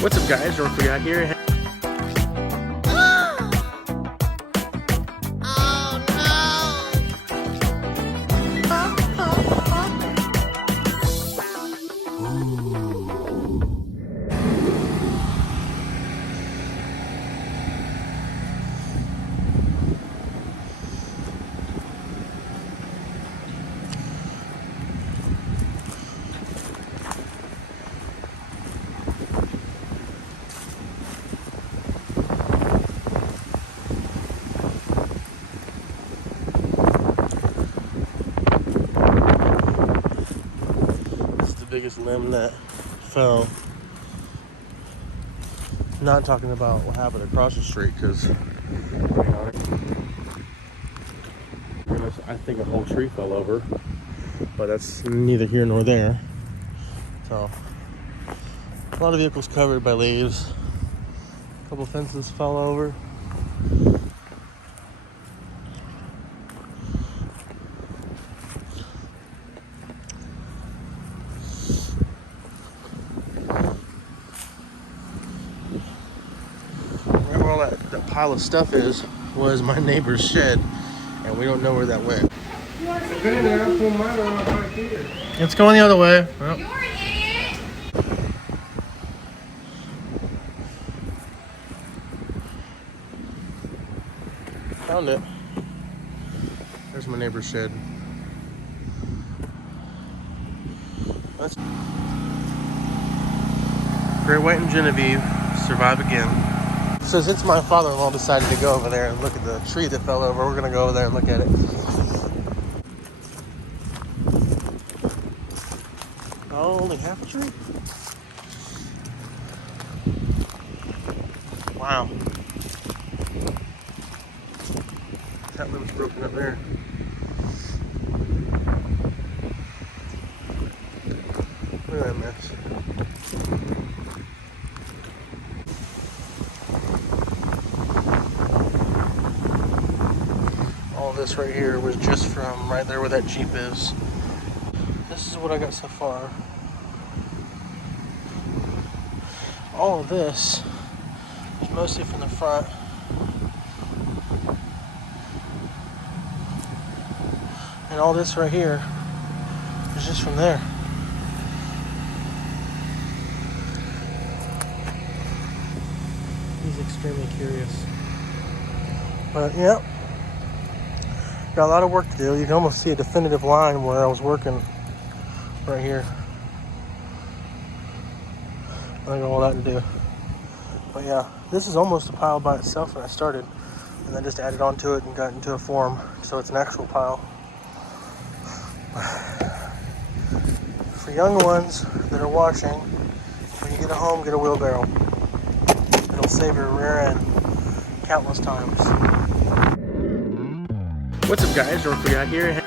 What's up, guys? North we got here. Biggest limb that fell. Not talking about what happened across the street, because I think a whole tree fell over, but that's neither here nor there. So a lot of vehicles covered by leaves. A couple fences fell over. All that pile of stuff was my neighbor's shed, and we don't know where that went. It's going the other way. Well. You're an idiot. Found it. There's my neighbor's shed. That's Great White and Genevieve survive again. So since my father-in-law decided to go over there and look at the tree that fell over, we're gonna go over there and look at it. Oh, only half a tree? Wow. That limb's broken up there. Look at that mess. All this right here was just from right there where that Jeep is. This is what I got so far. All of this is mostly from the front. And all this right here is just from there. He's extremely curious. But yeah. Got a lot of work to do. You can almost see a definitive line where I was working right here. I got all that to do. But yeah, this is almost a pile by itself when I started. And then just added onto it and got into a form. So it's an actual pile. For young ones that are watching, when you get a home, get a wheelbarrow. It'll save your rear end countless times. What's up, guys? North we got here.